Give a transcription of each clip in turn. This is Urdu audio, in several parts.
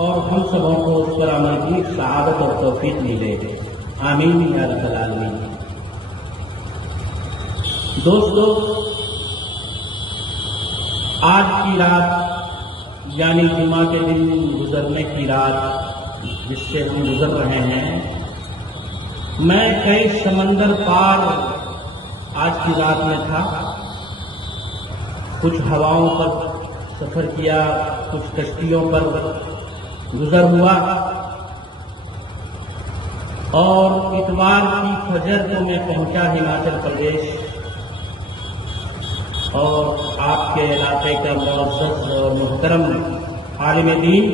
اور ہم سبوں کو اس پر عمل کی سعادت اور توفیق ملے، آمین یا رب العالمین۔ دوستو، آج کی رات یعنی جمعہ کے دن گزرنے کی رات جس سے ہم گزر رہے ہیں، میں کئی سمندر پار آج کی رات میں تھا۔ کچھ ہواؤں پر سفر کیا، کچھ کشتیوں پر گزر ہوا، اور اتوار کی فجر کو میں پہنچا ہماچل پردیش، اور آپ کے علاقے کا معزز اور محترم عالم دین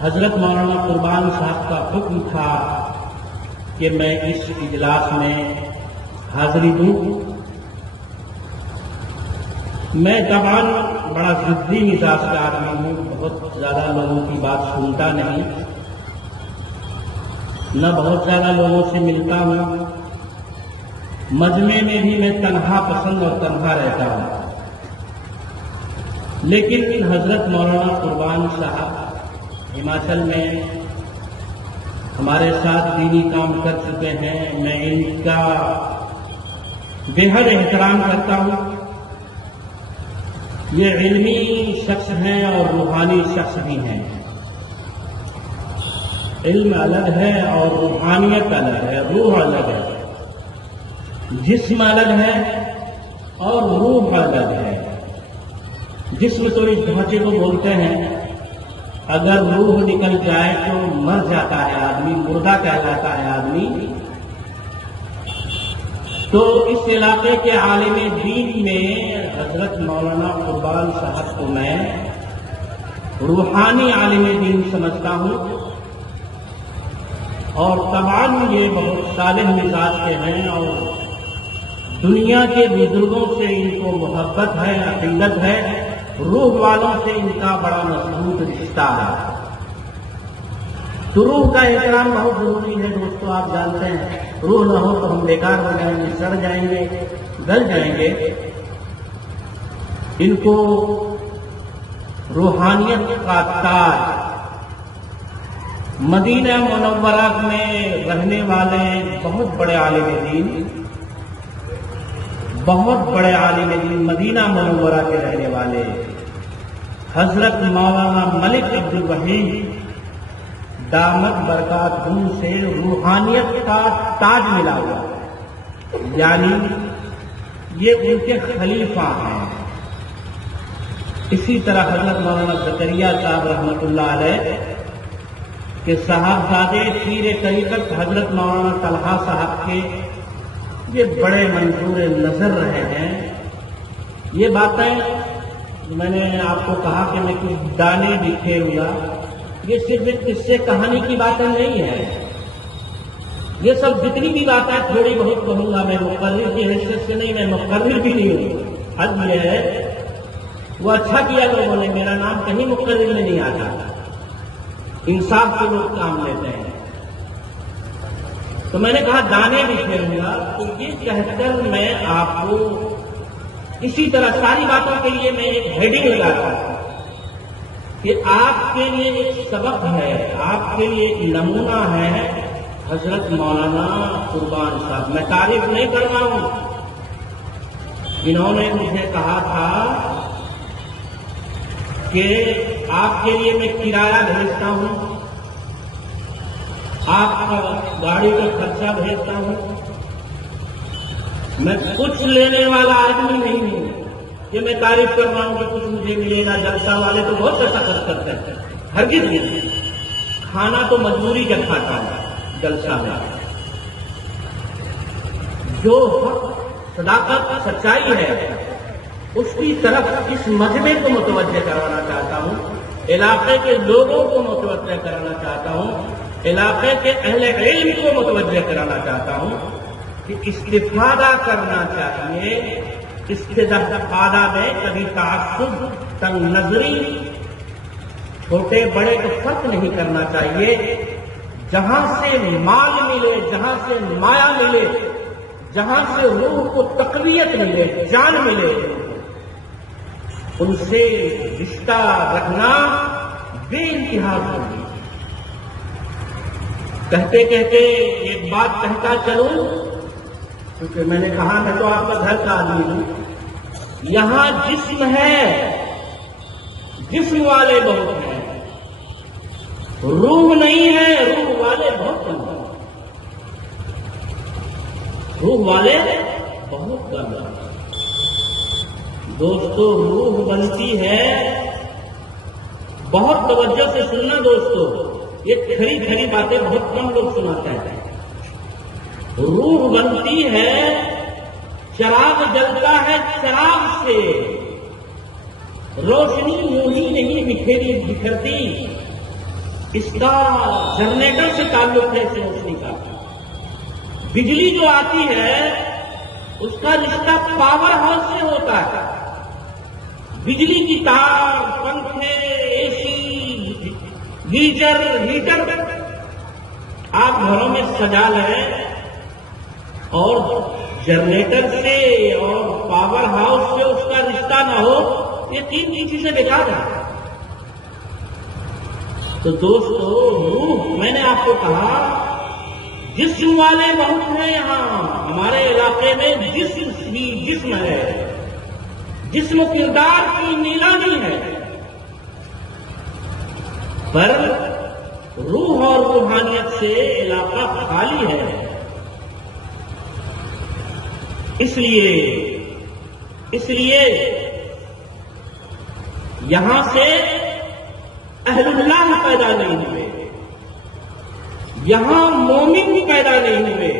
حضرت مولانا قربان صاحب کا حکم تھا کہ میں اس اجلاس میں حاضری دوں۔ میں طبعاً بڑا ضدی مزاج کا آدمی ہوں، بہت زیادہ لوگوں کی بات سنتا نہیں، نہ بہت زیادہ لوگوں سے ملتا ہوں، مجمع میں بھی میں تنہا پسند اور تنہا رہتا ہوں۔ لیکن حضرت مولانا قربان صاحب ہماچل میں ہمارے ساتھ دینی کام کر چکے ہیں، میں ان کا بے حد احترام کرتا ہوں۔ یہ علمی شخص ہیں اور روحانی شخص بھی ہیں۔ علم الگ ہے اور روحانیت الگ ہے، روح الگ ہے، جسم الگ ہے اور روح الگ ہے۔ جسم تو اس ڈھانچے کو بولتے ہیں، اگر روح نکل جائے تو مر جاتا ہے آدمی، مردہ کہلاتا ہے آدمی۔ تو اس علاقے کے عالم دین میں حضرت مولانا قربان صاحب کو میں روحانی عالم دین سمجھتا ہوں، اور تمام یہ بہت صالح مزاج کے ہیں، اور دنیا کے بزرگوں سے ان کو محبت ہے، عقیدت ہے، روح والوں سے ان کا بڑا مضبوط رشتہ ہے۔ تو روح کا احترام بہت ضروری ہے دوستو، آپ جانتے ہیں روح نہ ہو تو ہم بیکار ہو جائیں گے، سڑ جائیں گے، گل جائیں گے۔ ان کو روحانیت کا تاج، مدینہ منورہ میں رہنے والے بہت بڑے عالم دین، بہت بڑے عالم دین، مدینہ منورہ کے رہنے والے حضرت مولانا ملک عبد الوحید دامت برکاتہم سے روحانیت کا تاج ملا ہوا، یعنی یہ ان کے خلیفہ ہیں۔ اسی طرح حضرت مولانا زکریہ صاحب رحمۃ اللہ علیہ کے صاحبزادے پیر طریقت حضرت مولانا طلحہ صاحب کے یہ بڑے منظور نظر رہے ہیں۔ یہ باتیں میں نے آپ کو کہا کہ میں کچھ دانے بکھیروں، یہ صرف ایک قصے کہانی کی باتیں نہیں ہے۔ یہ سب جتنی بھی باتیں تھوڑی بہت کہوں گا، میں مقرر کی حیثیت سے نہیں، میں مقرر بھی نہیں ہوں۔ حد یہ ہے، وہ اچھا کیا لوگوں نے، میرا نام کہیں مقرر میں نہیں آتا، انصاف سے لوگ کام لیتے ہیں۔ تو میں نے کہا دانے بکھیروں گا، تو یہ کہہ کر میں آپ کو اسی طرح ساری باتوں کے لیے میں ایک ہیڈنگ لگاتا ہوں کہ آپ کے لیے ایک سبق ہے، آپ کے لیے ایک نمونہ ہے حضرت مولانا قربان صاحب۔ میں تعریف نہیں کر رہا ہوں، انہوں نے مجھے کہا تھا کہ آپ کے لیے میں کرایہ بھیجتا ہوں، آپ کا گاڑی کا خرچہ بھیجتا ہوں، میں کچھ لینے والا آدمی نہیں ہوں کہ میں تعریف کر رہا ہوں کہ کچھ مجھے ملے گا۔ جلسہ والے تو بہت پیسہ خرچ کرتے ہیں، ہرگز نہیں، کھانا تو مجبوری کا کھاتا ہے جلسہ میں۔ جو حق، صداقت، سچائی ہے اس کی طرف اس مجمع کو متوجہ کرانا چاہتا ہوں، علاقے کے لوگوں کو متوجہ کرانا چاہتا ہوں، علاقے کے اہل علم کو متوجہ کرانا چاہتا ہوں کہ استفادہ کرنا چاہیے۔ استفادہ میں کبھی تعصب، تنگ نظری، چھوٹے بڑے کو فرق نہیں کرنا چاہیے۔ جہاں سے مال ملے، جہاں سے مایا ملے، جہاں سے روح کو تقویت ملے، جان ملے، ان سے رشتہ رکھنا بے انتہا ضروری ہے۔ کہتے کہتے ایک بات کہتا چلوں، کیونکہ میں نے کہا میں تو آپ کا گھر کا آدمی ہوں، یہاں جسم ہے، جسم والے بہت ہیں، روح نہیں ہے، روح والے بہت کم ہیں، روح والے بہت کم ہیں۔ دوستو روح بنتی ہے، بہت توجہ سے سننا دوستو، یہ کھری کھری باتیں بہت کم لوگ سناتے ہیں۔ روح بنتی ہے، چراغ جلتا ہے چراغ سے، روشنی یوں ہی نہیں بکھرتی، اس کا جنریٹر سے تعلق ہے اس روشنی کا۔ بجلی جو آتی ہے اس کا رشتہ پاور ہاؤس سے ہوتا ہے۔ بجلی کی تار، پنکھے، اے سی، گیزر، ہیٹر آپ گھروں میں سجا لیں اور جنریٹر سے اور پاور ہاؤس سے اس کا رشتہ نہ ہو، یہ تین چیزیں بیکار ہیں۔ تو دوستو روح، میں نے آپ کو کہا جسم والے بہت ہیں یہاں، ہمارے علاقے میں جسم ہی جسم ہے، جسم و کردار کی نیلامی ہے، پر روح اور روحانیت سے علاقہ خالی ہے۔ اس لیے یہاں سے اہل اللہ پیدا نہیں ہوئے، یہاں مومن پیدا نہیں ہوئے،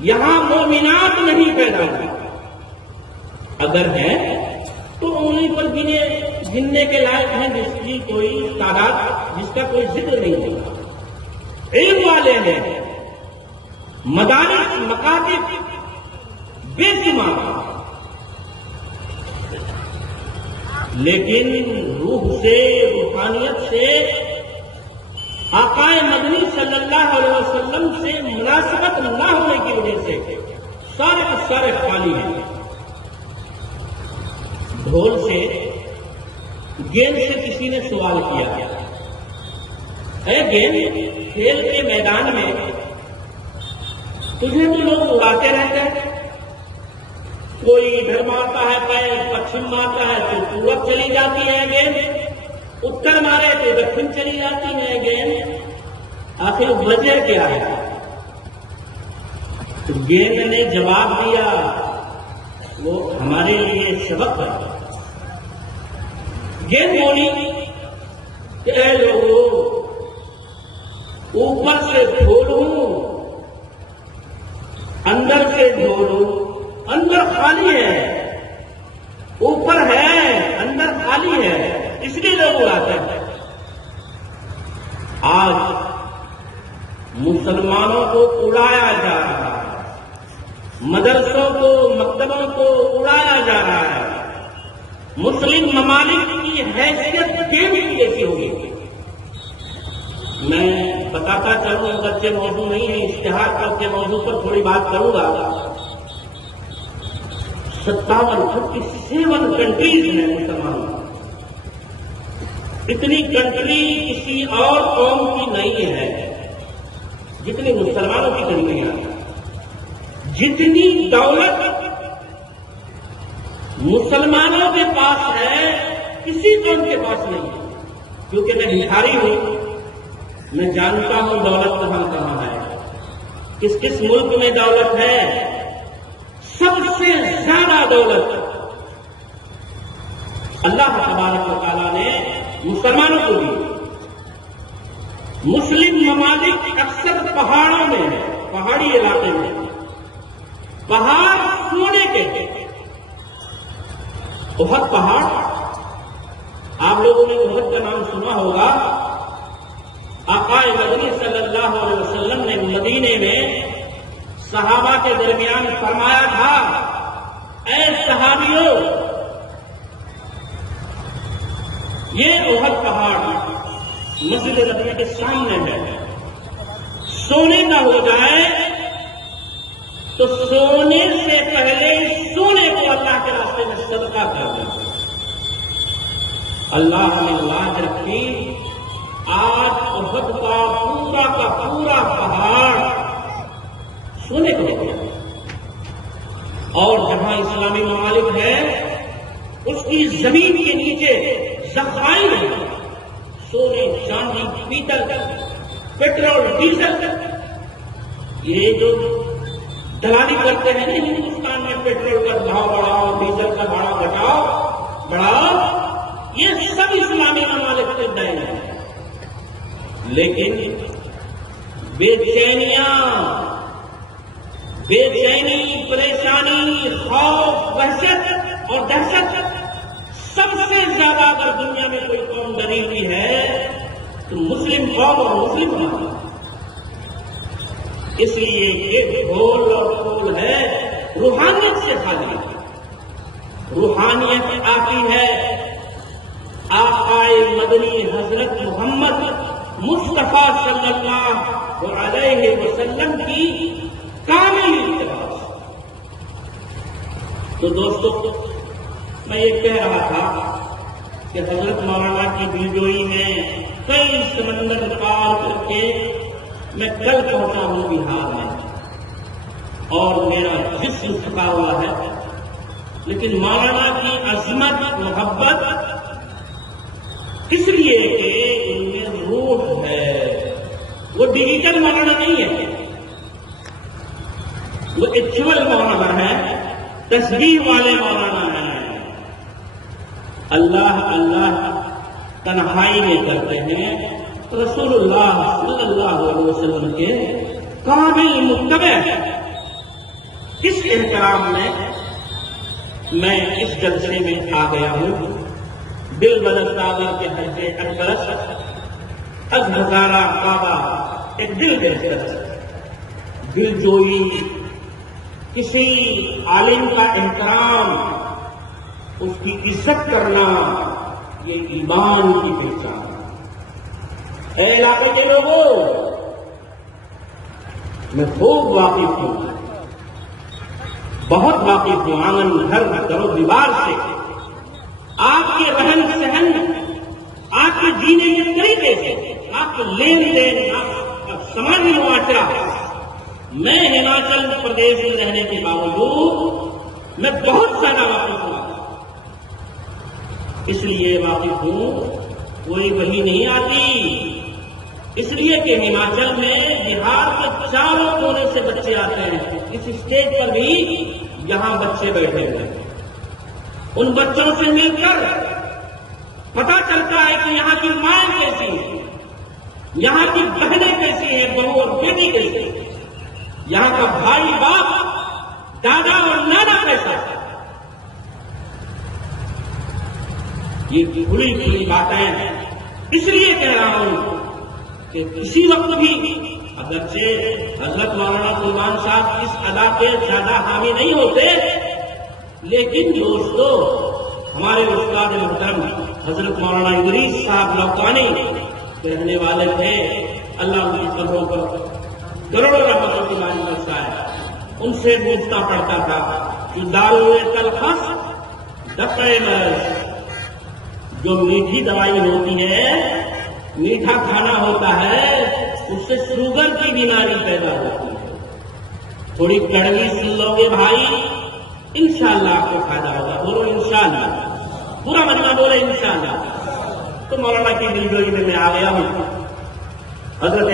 یہاں مومنات نہیں پیدا ہوئے۔ اگر ہیں تو انہیں پر گننے کے لائق ہیں جس کی کوئی تعداد، جس کا کوئی ذکر نہیں ہوتا۔ علم والے ہیں، مدارس، مکاتب بے شمار، لیکن روح سے، روحانیت سے، آقا مدنی صلی اللہ علیہ وسلم سے مناسبت نہ ہونے کی وجہ سے سارے کے سارے خالی ہیں۔ ڈھول سے، گیند سے کسی نے سوال کیا، اے گیند، کھیل کے میدان میں تجھے تو لوگ اڑاتے رہتے ہیں، کوئی ادھر مارتا ہے پیر، پچھم مارتا ہے تو پورب چلی جاتی ہے گیند، اتر مارے تو دکھن چلی جاتی ہے گیند، آخر وجہ کیا ہے؟ تو گیند نے جواب دیا، وہ ہمارے لیے سبق ہے۔ گیند بولی کہ اے لوگوں، اوپر سے ڈھول ہوں، اندر سے ڈھول ہوں، اندر خالی ہے، اوپر ہے اندر خالی ہے، اس لیے لوگ اڑاتے ہیں۔ آج مسلمانوں کو اڑایا جا رہا ہے، مدرسوں کو، مکتبوں کو اڑایا جا رہا ہے، مسلم ممالک کی حیثیت گیمنگ جیسی ہوگی۔ میں بتاتا چلوں، اگرچہ موضوع نہیں ہے، اشتہار کر کے موضوع پر تھوڑی بات کروں گا۔ 57 کنٹریز ہیں مسلمان، اتنی کنٹری کسی اور قوم کی نہیں ہے جتنی مسلمانوں کی کنٹریاں، جتنی دولت مسلمانوں کے پاس ہے کسی قوم کے پاس نہیں ہے۔ کیونکہ میں بھکاری ہوں، میں جانتا ہوں دولت کہاں کہاں ہے، کس کس ملک میں دولت ہے۔ سب سے زیادہ دولت اللہ تبارک و تعالیٰ نے مسلمانوں کو دی۔ مسلم ممالک اکثر پہاڑوں میں ہے، پہاڑی علاقے میں، پہاڑ سونے کے ہیں۔ احد پہاڑ، آپ لوگوں نے احد کا نام سنا ہوگا۔ آقا مدنی صلی اللہ علیہ وسلم نے مدینے میں صحابہ کے درمیان فرمایا تھا، اے صحابیوں، یہ احد پہاڑ مسجد نبوی کے سامنے ہے، سونے کا ہو جائے تو سونے سے پہلے سونے کو اللہ کے راستے میں صدقہ کر دیں۔ اللہ نے لاج رکھی، آج احد کا پورا پہاڑ سونے کو ہو گیا، اور جہاں اسلامی ممالک ہے اس کی زمین کے نیچے ذخائر ہیں، سونے، چاندی، پیتل، پیٹرول، ڈیزل۔ یہ جو دلالی کرتے ہیں نا ہندوستان میں، پیٹرول کا بھاؤ بڑھاؤ، ڈیزل کا بھاڑا بڑھاؤ، یہ سب اسلامی ممالک کے دین ہیں۔ لیکن بے چینی، پریشانی، خوف، وحشت اور دہشت سب سے زیادہ اگر دنیا میں کوئی قوم ڈری ہوئی ہے تو مسلم قوم اور مسلم قوم، اس لیے کہ ڈھول اور پھول ہے روحانیت سے خالی۔ روحانیت آتی ہے آقا مدنی حضرت محمد مصطفیٰ صلی اللہ علیہ وسلم کی کامل اتباع سے۔ تو دوستو، میں یہ کہہ رہا تھا کہ حضرت مولانا کی ویڈیوئی میں کئی سمندر پار کر کے میں کل پہنچا ہوں بہار میں، اور میرا جسم تھکا ہوا ہے، لیکن مولانا کی عظمت، محبت اس لیے کہ ان میں روح ہے۔ وہ ڈیجیٹل مولانا نہیں ہے، وہ ایکچوئل مولانا ہے، تسبیح والے مولانا ہیں۔ اللہ اللہ تنہائی میں کرتے ہیں، رسول اللہ صلی اللہ علیہ وسلم کے کامل متبع ہے۔ اس احترام میں اس جلسے میں آ گیا ہوں۔ دل بدل کعبہ کے حج اکبر از ہزارہ کعبہ، ایک دل بہتر، دل جوئی، کسی عالم کا احترام، اس کی عزت کرنا، یہ ایمان کی پہچان۔ اے علاقے کے لوگوں، میں خوب واقف ہوں، بہت واقف ہوں، آنگن گھر در و دیوار سے، آپ کے رہن سہن، آپ کے جینے کے طریقے سے، آپ کے لین دین، آپ کا سماجی معاشرہ۔ میں ہماچل پردیش میں رہنے کے باوجود میں بہت زیادہ واقف ہوں، اس لیے واقف ہوں، کوئی وہی نہیں آتی، اس لیے کہ ہماچل میں بہار کے چاروں کونے سے بچے آتے ہیں۔ اس اسٹیج پر بھی یہاں بچے بیٹھے ہوئے ہیں، ان بچوں سے مل کر پتا چلتا ہے کہ یہاں کی مائیں کیسی ہیں، یہاں کی بہنیں کیسی ہیں، بہو اور بیٹی کیسی ہیں، یہاں کا بھائی باپ، دادا اور نانا کیسا ہے۔ یہ کھلی کھلی باتیں اس لیے کہہ رہا ہوں کہ کسی وقت بھی اگرچہ حضرت مولانا سلمان صاحب اس ادا کے زیادہ حامی نہیں ہوتے، لیکن دوستو، ہمارے استاد محترم حضرت مولانا ادریس صاحب لوکانی کہنے والے تھے، اللہ ان کی قبروں پر کروڑوں رحمتوں کی بارش برسائے۔ ان سے پوچھنا پڑتا تھا کہ دارو تلخص دفع مرض، جو میٹھی دوائی ہوتی ہے، میٹھا کھانا ہوتا ہے، اس سے شوگر کی بیماری پیدا ہوتی ہے۔ تھوڑی کڑوی سن لو گے بھائی، انشاءاللہ آپ کو فائدہ ہوگا۔ بولو انشاءاللہ، پورا مجمع بولے انشاءاللہ۔ تو مولانا کی دلجوئی میں میں آ گیا ہوں۔ حضرت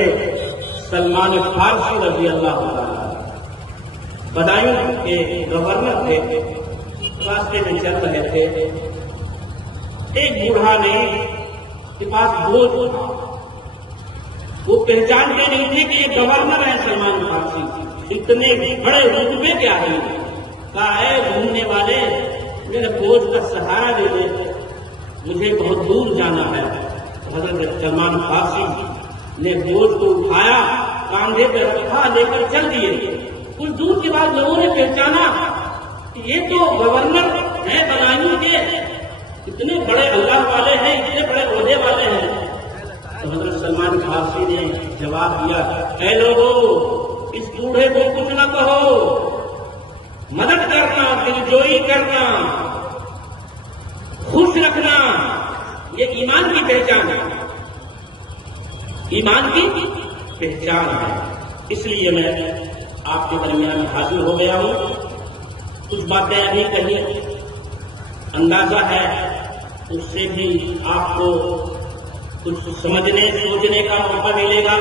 سلمان فارسی رضی اللہ عنہ بدایوں کے گورنر تھے، راستے میں چل رہے تھے، ایک بوڑھا نے کے پاس بوجھ تھا، وہ پہچانتے نہیں تھے کہ یہ گورنر ہے سلمان فارسی، اتنے بڑے رتبے کے آدمی۔ کہا ہے گھومنے والے، میرے بوجھ کا سہارا دے دے، مجھے بہت دور جانا ہے۔ حضرت سلمان فارسی نے بوجھ کو اٹھایا، کاندھے پہ رکھا، لے کر چل دیے۔ کچھ دور کے بعد لوگوں نے پہچانا کہ یہ تو گورنر ہے بنانی کے، اتنے بڑے اللہ والے ہیں، اتنے بڑے عہدے والے ہیں۔ تو حضرت سلمان فارسی نے جواب دیا، اے لوگوں، اس بوڑھے کو کچھ نہ کہو، مدد کرنا، دلجوئی کرنا، خوش رکھنا، یہ ایمان کی پہچان ہے، ایمان کی پہچان ہے۔ اس لیے میں آپ کے درمیان حاضر ہو گیا ہوں۔ کچھ باتیں ابھی کہیں اندازہ ہے، اس سے بھی آپ کو کچھ سمجھنے سوچنے کا موقع ملے گا۔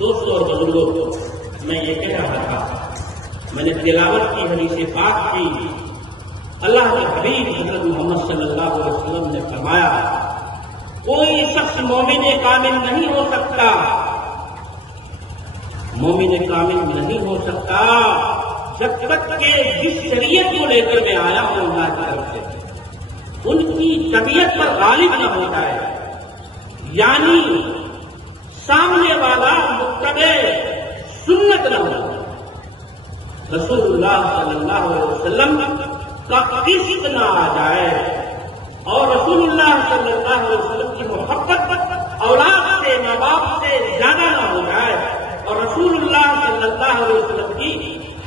دوستوں اور بزرگوں، میں یہ کہہ رہا تھا، میں نے تلاوت کی، حدیث پاک کی، اللہ کے حبیب حضرت محمد صلی اللہ علیہ وسلم نے فرمایا کوئی شخص مومن کامل نہیں ہو سکتا، مومن کامل نہیں ہو سکتا جب تک کہ جس شریعت کو لے کر میں آیا ہوں اللہ کی طرف سے ان کی طبیعت پر غالب نہ ہو جائے، یعنی سامنے والا متبع سنت نہ ہو، رسول اللہ صلی اللہ علیہ وسلم کا قسط نہ آ جائے، اور رسول اللہ صلی اللہ علیہ وسلم کی محبت اولاد سے ماں باپ سے زیادہ نہ ہو جائے، اور رسول اللہ صلی اللہ علیہ وسلم کی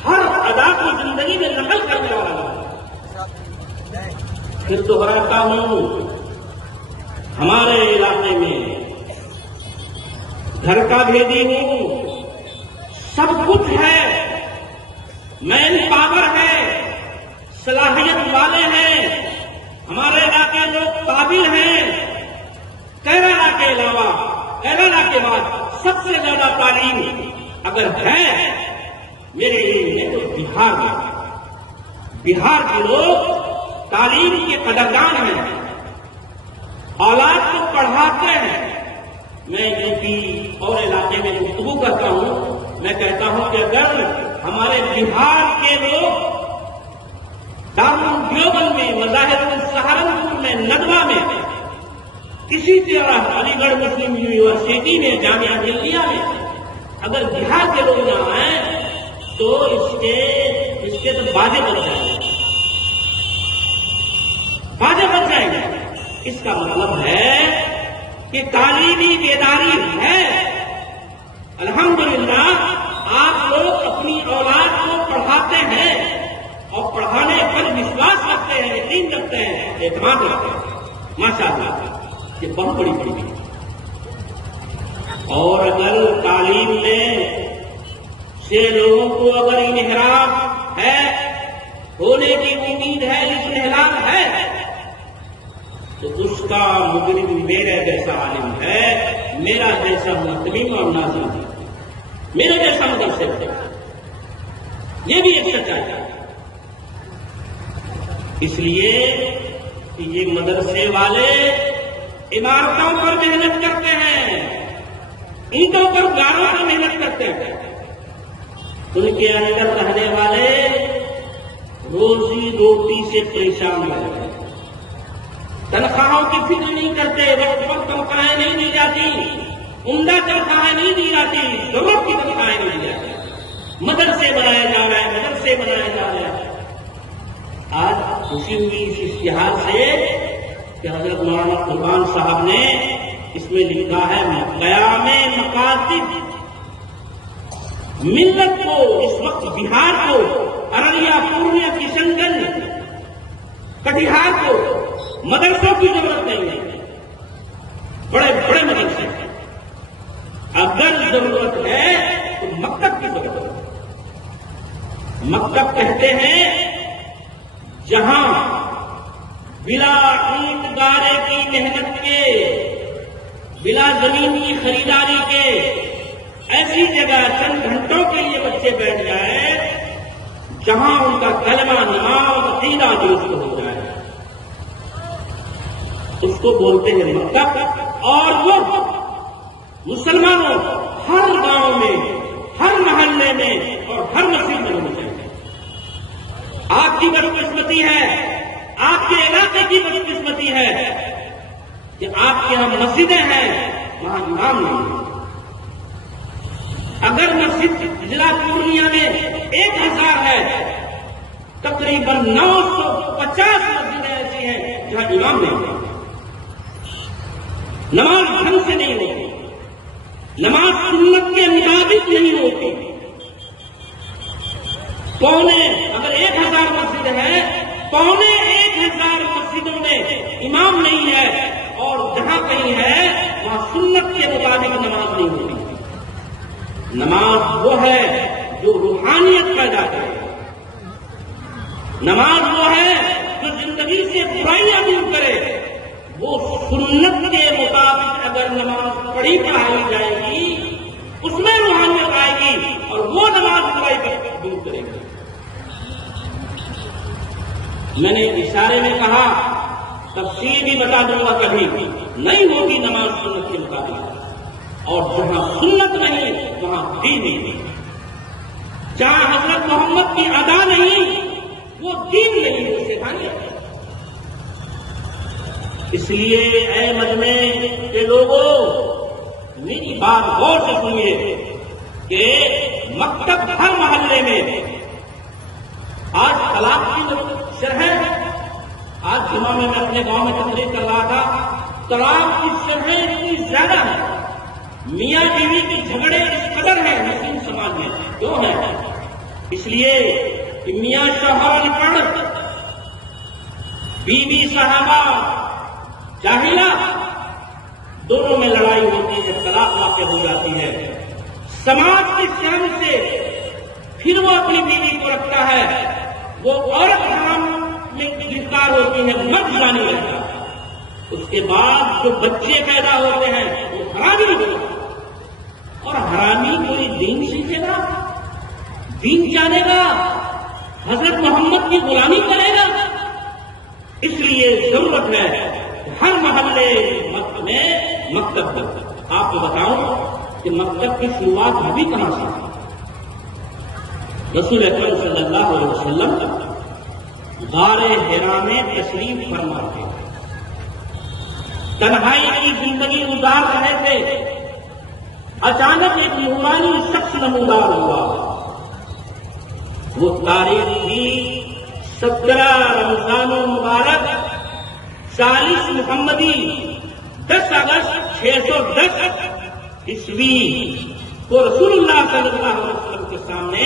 ہر ادا کی زندگی میں نقل کرنے والا ہے۔ پھر دوہراتا ہوں، ہمارے علاقے میں گھر کا بھیجی ہوں، سب کچھ ہے، مین پاور ہے، صلاحیت والے ہیں، ہمارے علاقے لوگ قابل ہیں، کیرلا کے علاوہ، کیرلا کے بعد سب سے زیادہ تعلیم اگر ہے میرے لیے تو بہار میں، بہار کے لوگ تعلیم کے قدردان ہیں، اولاد کو پڑھاتے ہیں۔ میں یو پی اور علاقے میں گفتگو کرتا ہوں، میں کہتا ہوں کہ اگر ہمارے بہار کے لوگ دارالعلوم دیوبند میں، مظاہر سہارنپور میں، ندوہ میں، کسی طرح علی گڑھ مسلم یونیورسٹی میں، جامعہ ملیہ میں اگر بہار کے لوگ نہ آئیں تو اس کے تو باجے بن جائیں گے، باجے بن جائیں گے۔ اس کا مطلب ہے کہ تعلیمی بیداری ہے۔ الحمدللہ آپ لوگ اپنی اولاد کو پڑھاتے ہیں اور پڑھانے پر وشواس رکھتے ہیں، یقین رکھتے ہیں، اعتماد رکھتے ہیں، ماشاءاللہ یہ بہت بڑی بڑی ہے۔ اور اگر تعلیم میں سے لوگوں کو اگر انحراف ہے، ہونے کی امید ہے، انحراف ہے، تو اس کا مجرم میرے جیسا عالم ہے، میرا جیسا متمم اور ناظم ہے، میرے جیسا مدرسے ہے، یہ بھی ایک سچائی ہے۔ اس لیے کہ یہ مدرسے والے عمارتوں پر محنت کرتے ہیں، اینٹوں پر گاروں پر محنت کرتے ہیں، ان کے اندر رہنے والے روزی روٹی سے پریشان رہتے ہیں، تنخواہوں کی فکر نہیں کرتے، وقت پر تنخواہیں نہیں دی جاتی، عمدہ تنخواہیں نہیں دی جاتی، ضرورت کی تنخواہیں نہیں دی جاتی، مدرسے بنائے جا رہے ہیں، مدرسے بنائے جا رہے ہیں۔ آج خوشی ہوئی اس اشتہار سے کہ حضرت مولانا قربان صاحب نے اس میں لکھا ہے قیام مکاتب ملت کو، اس وقت بہار کو، ارریہ، پورنیہ، کشن گنج، کٹیہار کو مدرسوں کی ضرورت نہیں ہے، بڑے بڑے مدرسے ہیں، اگر ضرورت ہے تو مکتب کی ضرورت ہے۔ مکتب کہتے ہیں جہاں بلا اینٹ گارے کی محنت کے، بلا زمین کی خریداری کے، ایسی جگہ چند گھنٹوں کے لیے بچے بیٹھ جائیں جہاں ان کا کلمہ، نماز، عقیدہ درست ہو جائے، اس کو بولتے ہیں مکتب۔ اور وہ مسلمانوں ہر گاؤں میں، ہر محلے میں اور ہر مسجد میں ہونے چاہیے۔ آپ کی بدقسمتی ہے، آپ کے علاقے کی بدقسمتی ہے کہ آپ کے یہاں مسجدیں ہیں، وہاں امام نہیں ہے۔ اگر مسجد ضلع پورنیہ میں 1000 ہے، تقریباً 950 مسجدیں ایسی ہیں جہاں امام نہیں ہے، نماز ڈھنگ سے نہیں ہوتی، نماز سنت کے مطابق نہیں ہوتی۔ اگر 1000 مسجد ہے، 1000 مسجدوں میں امام نہیں ہے جہاں کہیں ہے وہاں سنت کے مطابق نماز نہیں ہوتی۔ نماز وہ ہے جو روحانیت پیدا کرے، نماز وہ ہے جو زندگی سے برائیاں دور کرے۔ وہ سنت کے مطابق اگر نماز پڑھی پڑھائی جائے گی اس میں روحانیت آئے گی اور وہ نماز برائی دور کرے گی۔ میں نے اشارے میں کہا، تفصیل بھی بتا دوں گا، کبھی نہیں ہوگی نماز سنت کے مطابق، اور جہاں سنت نہیں وہاں دین نہیں، جہاں حضرت محمد کی ادا نہیں وہ دین نہیں، وہ شیطانیت ہے۔ اس لیے اے مجمع کے لوگوں میری بات غور سے سنیے کہ مکتب ہر محلے میں آج طلاق کی شرح، آج جمعہ میں اپنے گاؤں میں تقریر کر رہا تھا، طلاق کی شرح اتنی زیادہ ہے، میاں بیوی کے جھگڑے اس قدر ہیں مسلم سماج میں، کیوں ہے؟ اس لیے کہ میاں شوہر انپڑھ، بیوی صحابہ جاہلہ، دونوں میں لڑائی ہوتی ہے، طلاق واقع ہو جاتی ہے۔ سماج کے شرم سے پھر وہ اپنی بیوی کو رکھتا ہے، وہ عورت حرام میں گرفتار ہوتی ہے، مرد جانی رہتا ہے، اس کے بعد جو بچے پیدا ہوتے ہیں وہ حرامی ہوتے ہیں، اور حرامی کوئی دین سیکھے گا، دین جانے گا، حضرت محمد کی غلامی کرے گا؟ اس لیے ضرورت ہے ہر محلے میں مکتب کا۔ آپ کو بتاؤں کہ مکتب کی شروعات ابھی کہاں سے؟ رسول اکرم صلی اللہ علیہ وسلم غار حرا میں تشریف فرما کے تنہائی کی زندگی گزار رہے تھے، اچانک ایک نورانی شخص نمودار ہوا۔ وہ تاریخ تھی 17 رمضان المبارک 40 محمدی 10 اگست 610 عیسوی کو رسول اللہ صلی اللہ علیہ وسلم کے سامنے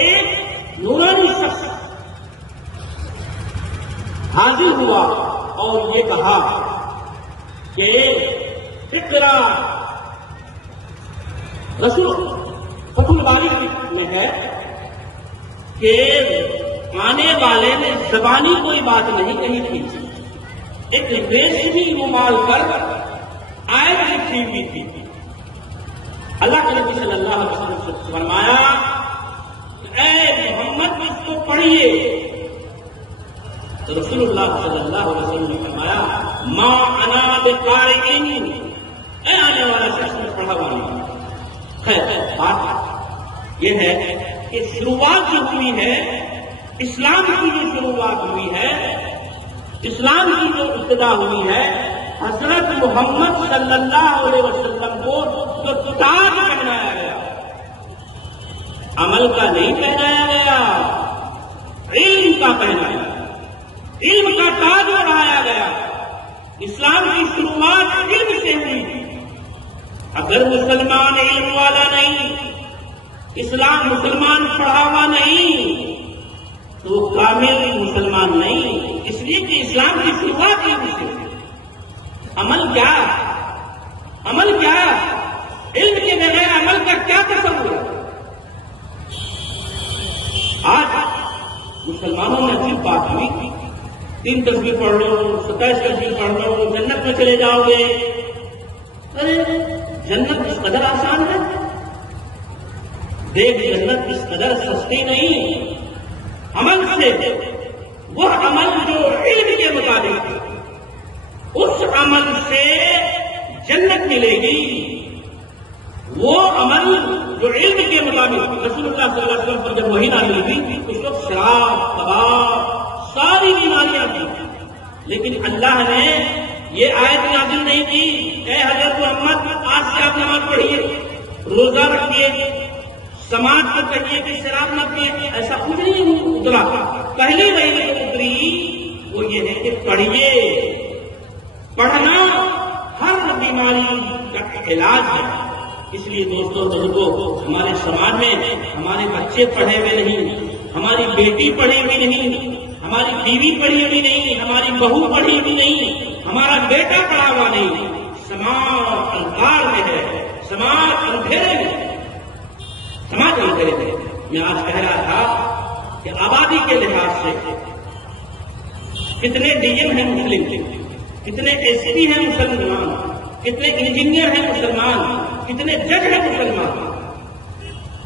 ایک نورانی شخص حاضر ہوا اور یہ کہا کہ اقرا، رسول فتح الباری میں ہے کہ آنے والے نے زبانی کوئی بات نہیں کہی تھی، ایک ریشمی رومال پر آیت لکھی ہوئی تھی۔ اللہ کے نبی صلی اللہ علیہ وسلم سے فرمایا اے محمد اس کو پڑھیے، تو رسول اللہ صلی اللہ علیہ وسلم نے فرمایا ما انا بقارئ، اے آنے والا شخص نے پڑھا ہوا نہیں۔ خیر بات یہ ہے کہ شروعات جو ہوئی ہے، اسلام کی جو شروعات ہوئی ہے، اسلام کی جو ابتدا ہوئی ہے، حضرت محمد صلی اللہ علیہ وسلم کو جو تاج پہنایا گیا، عمل کا نہیں پہنایا گیا، علم کا پہنایا، علم کا تاج اڑایا گیا۔ اسلام کی شروعات علم سے ہوئی۔ اگر مسلمان علم والا نہیں، اسلام مسلمان پڑھا ہوا نہیں، تو وہ کامل مسلمان نہیں، اس لیے کہ اسلام کی شروعات علم سے ہوئی۔ عمل کیا؟ عمل کیا؟ علم کے بغیر عمل کا کیا تصور ہے؟ آج مسلمانوں میں عجیب بات ہوئی، 3 تصویر پڑھ لو، 27 تصویر پڑھ لو، جنت میں چلے جاؤ گے۔ ارے جنت اس قدر آسان ہے؟ دیکھ، جنت اس قدر سستی نہیں۔ عمل سے، وہ عمل جو علم کے مطابق ہے، اس عمل سے جنت ملے گی۔ وہ عمل جو علم کے مطابق، رسول اللہ صلی اللہ علیہ وسلم پر جب وحی نازل ہوئی اس وقت شراب، کباب، ساری بیماریاں تھیں، لیکن اللہ نے یہ آیت نازل نہیں کی اے حضرت محمد آج سے آپ نماز پڑھیے، روزہ رکھیے، سماج کو کہیے کہ شراب نہ پیے، ایسا کچھ نہیں اترا۔ پہلی وحی جو اتری وہ یہ ہے کہ پڑھیے۔ پڑھنا ہر بیماری کا علاج ہے۔ اس لیے دوستوں بزرگوں، ہمارے سماج میں ہمارے بچے پڑھے ہوئے نہیں، ہماری بیٹی پڑھی ہوئی نہیں، ہماری بیوی پڑھی ہوئی نہیں، ہماری بہو پڑھی ہوئی نہیں، ہمارا بیٹا پڑھا ہوا نہیں، سماج انکار میں ہے، سماج اندھیرے میں، سماج اندھیرے میں۔ میں آج کہہ رہا تھا کہ آبادی کے لحاظ سے کتنے ڈی ایم ہیں مسلم، کتنے ایس پی ہیں مسلمان، کتنے انجینئر ہیں مسلمان، کتنے جج ہیں مسلمان۔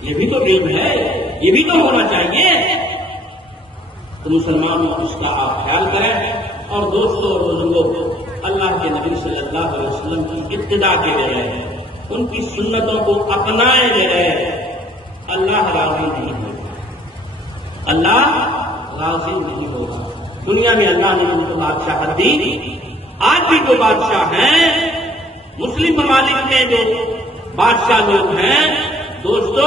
یہ بھی تو علم ہے، یہ بھی تو ہونا چاہیے۔ تو مسلمانوں اس کا آپ خیال کریں، اور دوستوں اور بزرگوں، اللہ کے نبی صلی اللہ علیہ وسلم کی ابتدا کے بغیر، ان کی سنتوں کو اپنائے بغیر اللہ راضی نہیں ہوگا، اللہ راضی نہیں ہوگا۔ دنیا میں اللہ نے ان کو بادشاہت دی، آج بھی جو بادشاہ ہیں مسلم ممالک میں جو بادشاہ لوگ ہیں دوستو،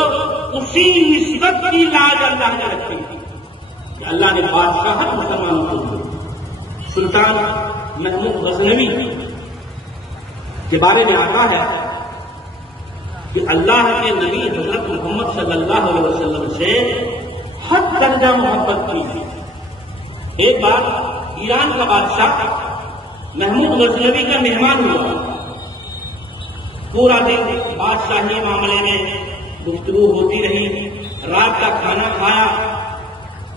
اسی نسبت کی لاج اللہ نے رکھی کہ اللہ نے بادشاہت مسلمانوں کو دی۔ سلطان محمود غزنوی کے بارے میں آتا ہے کہ اللہ کے نبی حضرت محمد صلی اللہ علیہ وسلم سے حد درجہ محبت کی۔ ایک بار ایران کا بادشاہ محمود غزنوی کا مہمان ہوا، پورا دن بادشاہی معاملے میں گفتگو ہوتی رہی، رات کا کھانا کھایا۔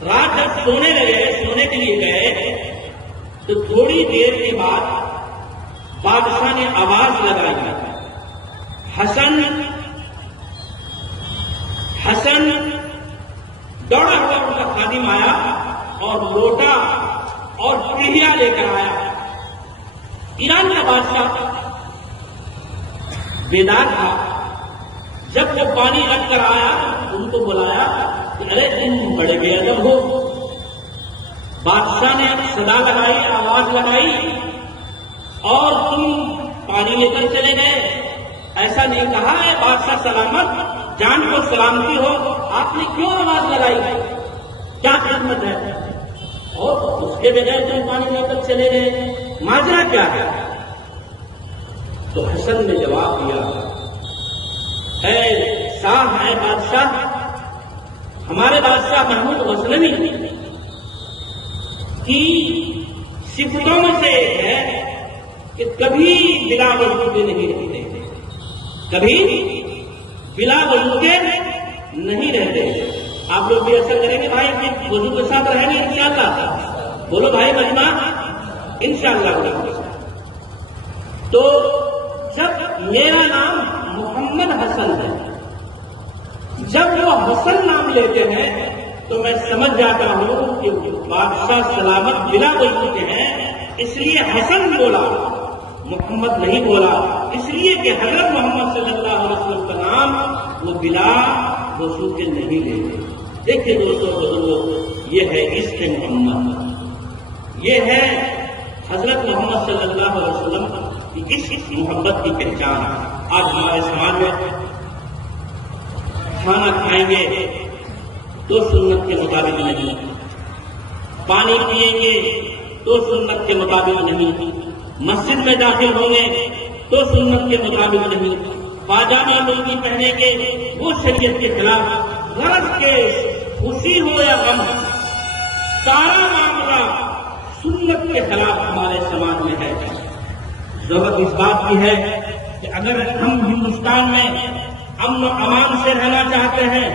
رات جب سونے کے لیے گئے تو تھوڑی دیر کے بعد بادشاہ نے آواز لگائی، حسن دوڑا ہوا ان کا خادم آیا اور لوٹا اور پیڑیا لے کر آیا۔ ایران کا بادشاہ بیدار تھا، جب وہ پانی رکھ کر آیا ان کو بلایا کہ ارے تم بڑے بے ادب ہو۔ بادشاہ نے صدا لگائی، آواز لگائی اور تم پانی لے کر چلے گئے۔ ایسا نہیں کہا ہے بادشاہ سلامت، جان کو سلامتی ہو، آپ نے کیوں آواز لگائی؟ کیا خدمت ہے؟ اور اس کے بغیر تم پانی لے کر چلے گئے، ماجرا کیا ہے؟ تو حسن نے جواب دیا، اے شاہ، اے بادشاہ، ہمارے بادشاہ محمود غزنوی کی صفتوں میں سے ایک ہے کہ کبھی بلا وضو کے نہیں رہتے، کبھی بلا وضو کے نہیں رہتے۔ آپ لوگ بھی ایسا کریں گے بھائی کہ وضو کے ساتھ رہیں گے انشاءاللہ؟ بولو بھائی مجمع، انشاءاللہ۔ تو جب میرا نام محمد حسن ہے، جب وہ حسن نام لیتے ہیں تو میں سمجھ جاتا ہوں کہ بادشاہ سلامت بلا وضو کے ہیں، اس لیے حسن بولا، محمد نہیں بولا، اس لیے کہ حضرت محمد صلی اللہ علیہ وسلم کا نام وہ بلا وضو کے نہیں لیتے۔ دیکھیے دوستوں بزرگوں، یہ ہے عشق محمد، یہ ہے حضرت محمد صلی اللہ علیہ وسلم کی عشق محبت کی پہچان۔ آج ہمارے سماج میں کھانا کھائیں گے تو سنت کے مطابق نہیں، پانی پیئیں گے تو سنت کے مطابق نہیں، مسجد میں داخل ہوں گے تو سنت کے مطابق نہیں، پاجامہ لنگی پہنیں گے وہ شریعت کے خلاف۔ غرض کے خوشی ہو یا غم، سارا معاملہ سنت کے خلاف ہمارے سماج میں ہے۔ ضرورت اس بات کی ہے کہ اگر ہم ہندوستان میں امن و امان سے رہنا چاہتے ہیں،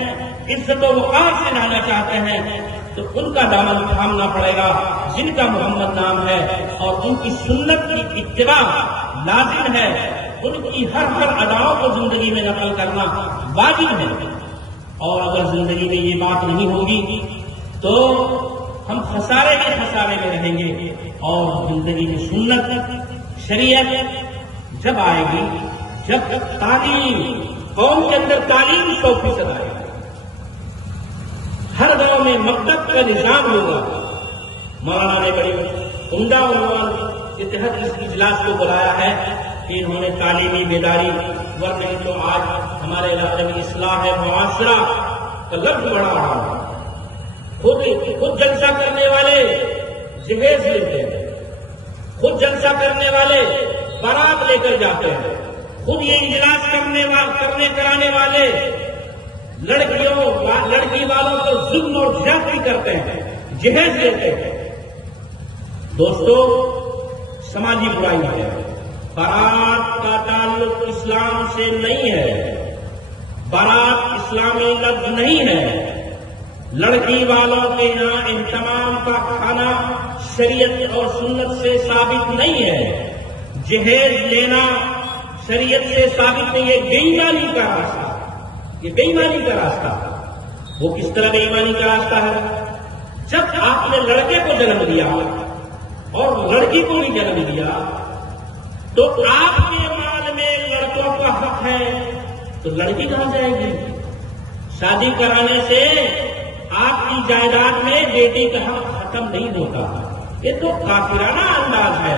عزت و وقار سے رہنا چاہتے ہیں، تو ان کا دامن تھامنا پڑے گا جن کا محمد نام ہے، اور ان کی سنت کی اتباع لازم ہے، ان کی ہر اداؤں کو زندگی میں نقل کرنا واجب ہے۔ اور اگر زندگی میں یہ بات نہیں ہوگی تو ہم خسارے میں رہیں گے، اور زندگی میں سنت شریعت جب آئے گی، جب تعلیم قوم کے اندر تعلیم 100% آئے گی، ہر گاؤں میں مکتب کا نظام ہوگا۔ مولانا نے بڑی عمدہ عنوان کے تحت اس اجلاس کو بلایا ہے کہ انہوں نے تعلیمی بیداری، ورنہ تو آج ہمارے علاقے میں اصلاح معاشرہ کا لفظ بڑا رہا ہے۔ خود جلسہ کرنے والے جہیز لیتے ہیں، خود جلسہ کرنے والے بارات لے کر جاتے ہیں، خود یہ اجلاس کرانے والے لڑکی والوں کو ظلم اور زیادتی کرتے ہیں، جہیز لیتے ہیں۔ دوستو، سماجی برائی ہے، بارات کا تعلق اسلام سے نہیں ہے، بارات اسلامی لفظ نہیں ہے۔ لڑکی والوں کے یہاں اہتمام کا کھانا شریعت اور سنت سے ثابت نہیں ہے، جہیز لینا شریعت سے ثابت نہیں ہے، بے ایمانی کا راستہ، یہ بے ایمانی کا راستہ۔ وہ کس طرح بے ایمانی کا راستہ ہے؟ جب آپ نے لڑکے کو جنم دیا اور لڑکی کو بھی جنم دیا تو آپ کے مال میں لڑکوں کا حق ہے، تو لڑکی کہاں جائے گی؟ شادی کرانے سے آپ کی جائیداد میں بیٹی کا حق ختم نہیں ہوتا۔ یہ تو کافرانہ انداز ہے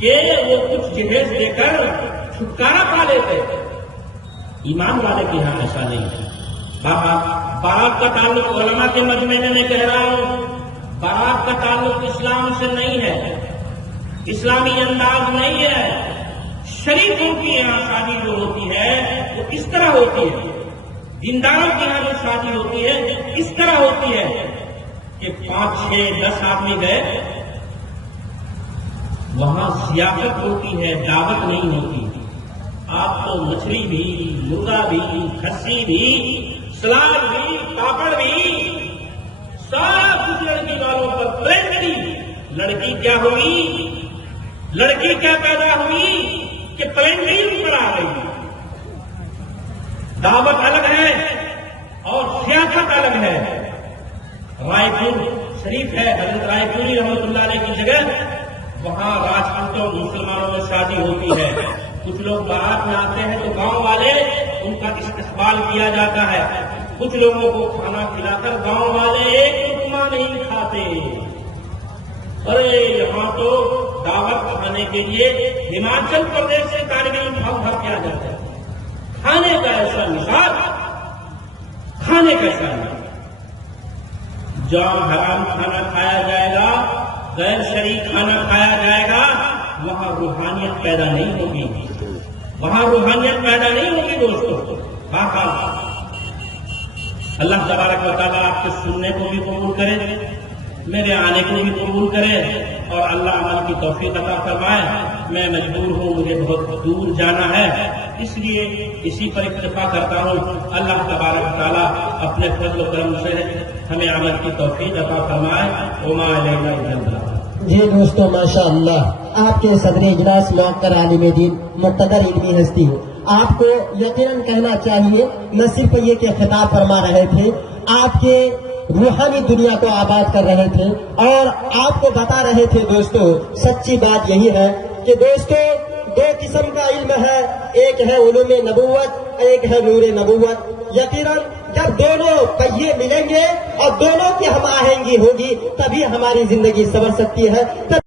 کہ وہ کچھ جہیز دے کر چھٹکارا پا لیتے۔ ایمان والے کے یہاں ایسا نہیں ہے۔ بارات کا تعلق علماء کے مجمع میں میں کہہ رہا ہوں، بارات کا تعلق اسلام سے نہیں ہے، اسلامی انداز نہیں ہے۔ شریفوں کی یہاں شادی جو ہوتی ہے وہ اس طرح ہوتی ہے، دینداروں کے یہاں جو شادی ہوتی ہے اس طرح ہوتی ہے کہ 5, 6, 10 آدمی گئے، وہاں ضیافت ہوتی ہے، دعوت نہیں ہوتی۔ آپ تو مچھلی بھی، مرغا بھی، کھسی بھی، سلاد بھی، پاپڑ بھی، سب کچھ لڑکی والوں پر پلٹ کری۔ لڑکی کیا ہوئی؟ لڑکی کیا پیدا ہوئی کہ پلنڈری پر آ گئی۔ دعوت الگ ہے اور سیاست الگ ہے۔ رائے پور شریف ہے، حضرت رائے پوری رحمۃ اللہ علیہ کی جگہ، وہاں راجپوتوں مسلمانوں میں شادی ہوتی ہے۔ کچھ لوگ بارات میں آتے ہیں تو گاؤں والے ان کا استقبال کیا جاتا ہے، کچھ لوگوں کو کھانا کھلا کر گاؤں والے ایک لقمہ نہیں کھاتے۔ ارے یہاں تو دعوت کھانے کے لیے ہماچل پردیش سے طالب علم بھر کے آ جاتے ہیں۔ کھانے کا ایسا نصاب، کھانے کا ایسا نصاب، جہاں حرام کھانا کھایا جائے گا، غیر شرعی کھانا کھایا جائے گا، وہاں روحانیت پیدا نہیں ہوگی، وہاں روحانیت پیدا نہیں ہوگی دوستو۔ اللہ تبارک و تعالیٰ آپ کے سننے کو بھی قبول کرے، میرے آنے کو بھی قبول کرے، اور اللہ عمل کی توفیق عطا فرمائے۔ میں مجبور ہوں، مجھے بہت دور جانا ہے، اس لیے اسی پر اکتفا کرتا ہوں۔ اللہ تبارک و تعالیٰ اپنے فضل و کرم سے ہمیں عمل کی توفیق عطا فرمائے۔ وما علینا الا البلاغ۔ جی دوستو، ماشاء اللہ، آپ کے صدر اجلاس موقر عالم دین، مقتدر علمی ہستی ہو، آپ کو یقیناً کہنا چاہیے، نہ صرف یہ کہ خطاب فرما رہے تھے، آپ کے روحانی دنیا کو آباد کر رہے تھے، اور آپ کو بتا رہے تھے دوستو، سچی بات یہی ہے کہ دوستو 2 قسم کا علم ہے، ایک ہے علوم نبوت، ایک ہے نور نبوت۔ یقیناً جب دونوں پہیے ملیں گے اور دونوں کی ہم آہنگی ہوگی، تبھی ہماری زندگی سنور سکتی ہے۔